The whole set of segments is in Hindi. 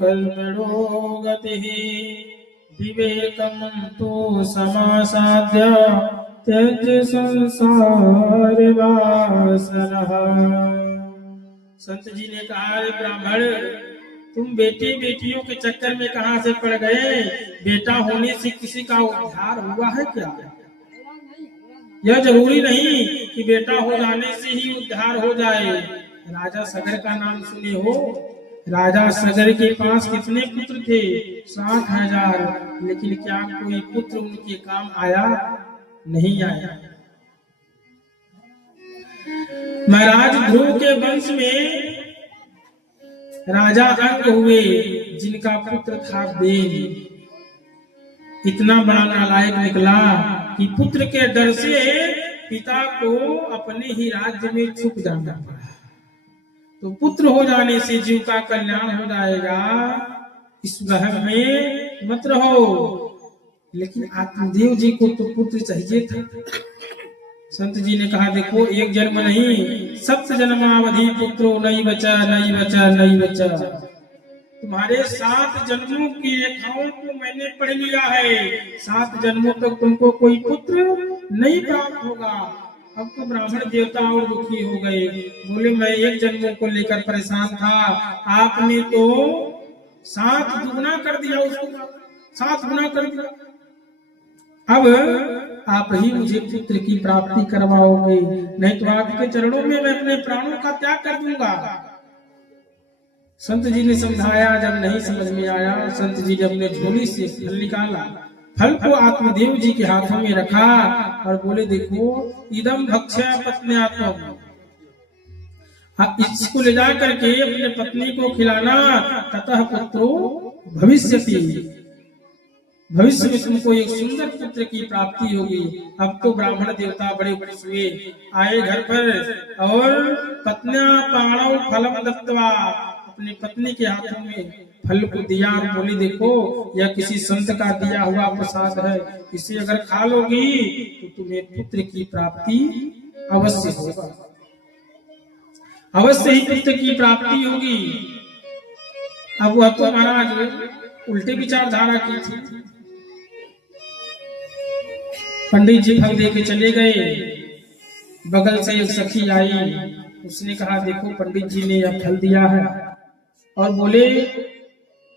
कल्मषो गतिः विवेकं तु समासाद्य त्यज संसार वासनः। संत जी ने कहा, रे ब्राह्मण, तुम बेटी बेटियों के चक्कर में कहां से पड़ गए? बेटा होने से किसी का उद्धार हुआ है क्या? यह जरूरी नहीं कि बेटा हो जाने से ही उद्धार हो जाए। राजा सगर का नाम सुने हो? राजा सगर के पास कितने पुत्र थे? 60,000। लेकिन क्या कोई पुत्र उनके काम आया? नहीं आया। महाराज ध्रुव के वंश में राजा अंग हुए, जिनका पुत्र था बेल। इतना बड़ा नालायक निकला कि पुत्र के डर से पिता को अपने ही राज्य में छुप जाना पड़ा। तो पुत्र हो जाने से जीव का कल्याण हो जाएगा, इस वहम में मत रहो। लेकिन आत्मदेव जी को तो पुत्र चाहिए था। संत जी ने कहा, देखो, एक जन्म नहीं, 7 जन्मावधि पुत्रो नहीं बचा, नहीं बचा, नहीं बचा। तुम्हारे 7 जन्मों की रेखाओं को मैंने पढ़ लिया है। 7 जन्मों तक तुमको कोई पुत्र नहीं प्राप्त होगा। अब तो ब्राह्मण देवता और दुखी हो गए। बोले, मैं 1 जन्मों को लेकर परेशान था, आपने तो 7 दुगना कर दिया, उसको 7 गुना कर दिया। अब आप ही मुझे पुत्र की प्राप्ति करवाओगे, नहीं तो आपके चरणों में मैं अपने प्राणों का त्याग कर दूंगा। संत जी ने समझाया। जब नहीं समझ में आया, संत जी ने अपने झोली से फल निकाला, फल को आत्मदेव जी के हाथों में रखा और बोले, देखो, इदम भक्ष्य पत्न्यात्मम, इसको ले जा करके अपने पत्नी को खिलाना, ततः पुत्रो भविष्यति, भविष्य में तुमको एक सुंदर पुत्र की प्राप्ति होगी। अब तो ब्राह्मण देवता बड़े खुश हुए, आए घर पर और पत्न्या पाणौ फलम दत्त्वा, अपनी पत्नी के हाथों में फल को दिया और बोली, देखो, यह किसी संत का दिया हुआ प्रसाद है, इसे अगर खा लोगी तो तुम्हें पुत्र की प्राप्ति अवश्य होगा, अवश्य ही पुत्र की प्राप्ति होगी। अब वह तो महाराज उल्टे विचारधारा की थी। पंडित जी फल दे के चले गए। बगल से एक सखी आई, उसने कहा, देखो, पंडित जी ने यह फल दिया है और बोले,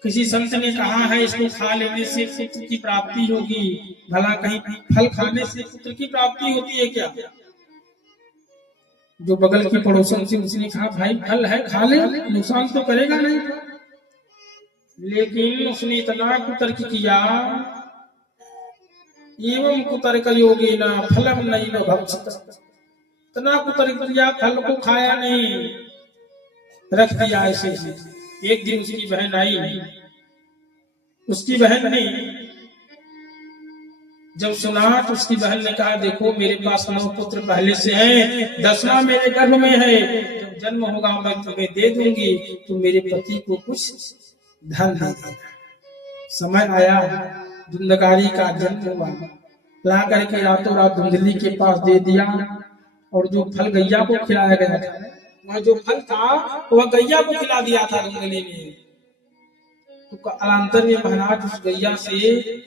किसी संत ने कहा है इसको खा लेने से पुत्र की प्राप्ति होगी। भला कहीं फल खाने से पुत्र की प्राप्ति होती है क्या? जो बगल की पड़ोसन थी, उसने कहा, भाई फल है, खा ले, नुकसान तो करेगा नहीं। लेकिन उसने इतना कुतर्क किया, एवं कुतर्क योगेन फलम नैव भक्षत, इतना कुतर्क किया, फल को खाया नहीं, रख दिया ऐसे ही। एक दिन उसकी बहन आई, उसकी बहन ने जब सुना तो उसकी बहन ने कहा, देखो, मेरे पास 9 पुत्र पहले से हैं, 10वां मेरे गर्भ में है, जब जन्म होगा मैं तुम्हें दे दूंगी, तो मेरे पति को कुछ धन दे देना। समय आया, धुंधकारी का जन्म हुआ, ला करके रातों रात धुंधली के पास दे दिया। और जो फल गैया को खिलाया गया था, वह जो फल था वह गैया को खिला दिया था धुंधली ने। तो कालांतर में महाराज उस गैया से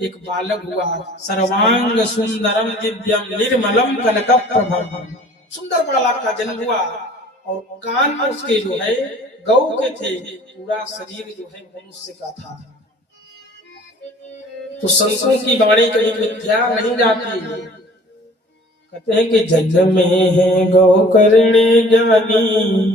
एक बालक हुआ, सर्वांग सुंदरम दिव्यम निर्मलम कनक प्रभम, सुंदर बालक का जन्म हुआ। और कान उसके जो है गौ के थे, पूरा शरीर जो है मनुष्य का था। तो संतों की वाणी कहीं मिथ्या नहीं जाती। कहते हैं कि जन्म में है गौ करने ज्ञानी,